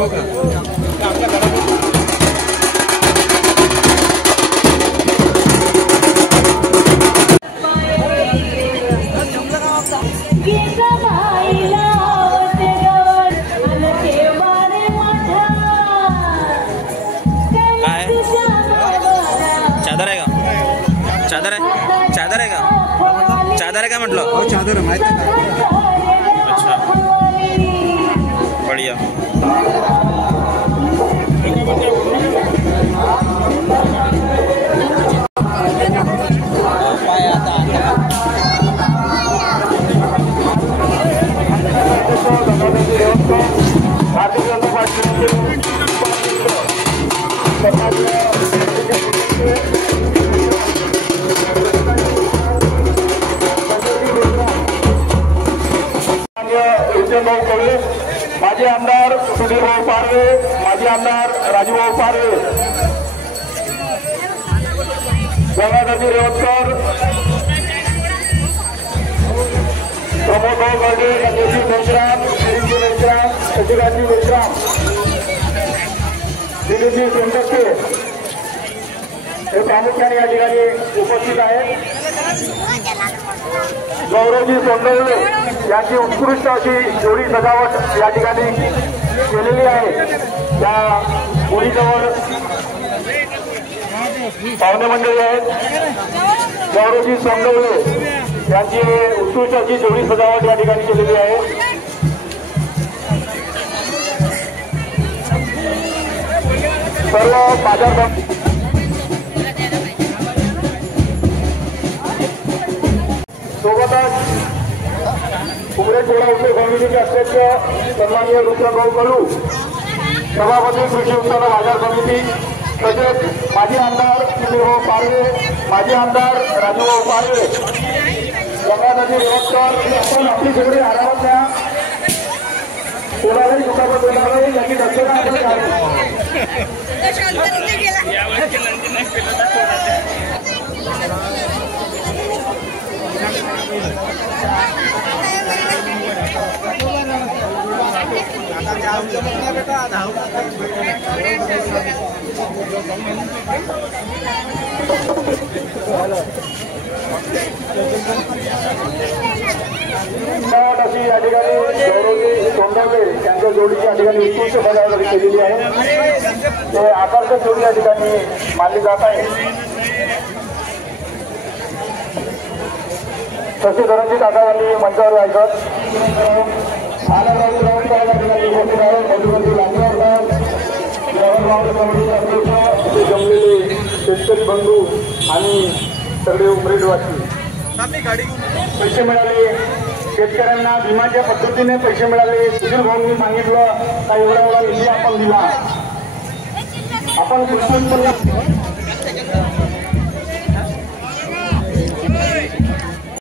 चादर आहे का? चादर आहे? चादर आहे का? चादर आहे का म्हटलं? हो चादर आहे, माहिती आहे. अच्छा, बढिया. माजी आमदार सुधीरभाऊ पारवे, माजी आमदार राजूभाऊ पारवे, गंगाधरजी रेवतकर, प्रमोदभाऊ गर्डे, गणेशजी मेश्राम, शिरीजी मेश्राम, शशिकांतजी मेश्राम, दिलीपजी सोनटक्के हे प्रामुख्याने या ठिकाणी उपस्थित आहेत. गौरवजी सोंडवले यांची उत्कृष्ट अशी जोडी सजावट या ठिकाणी केलेली आहे. त्या जोडीजवळ पाहुणे मंडळी आहेत. गौरवजी सोंडवले यांची उत्कृष्ट अशी जोडी सजावट या ठिकाणी केलेली आहे. सर्व बाजार सोबतच उमरे टोळा उत्तर समितीचे अध्यक्ष सन्माननीय रुद्रभाऊ कलू, सभापती कृषी उत्पन्न बाजार समिती, तसेच माजी आमदार सुधीरभाऊ पारवे, माजी आमदार राजूभाऊ पारवे, गंगाधरजी रेवतकर. आपण आपली सगळी आरामात द्या, कोणालाही दुखापत होणार नाही याची दक्षता आपण घ्यावी. अशी या ठिकाणी गौरवजी सोंडवले यांच्या जोडीची या ठिकाणी उत्कृष्ट सजावट केलेली आहे. ते आकर्षक जोडी या ठिकाणी मानली जात आहे. तसे धरणजी काकांनी मंचावर जायचं. आनंदराव राऊत या ठिकाणी उपस्थित आहे. मधुमती लांबेवार समितीचे जमलेले शेतकरी बंधू आणि सगळे उमरेडवासी. पैसे मिळाले शेतकऱ्यांना विम्याच्या पद्धतीने पैसे मिळाले. सुधीर भाऊंनी सांगितलं का एवढा निधी आपण दिला. आपण कृषी उत्पन्न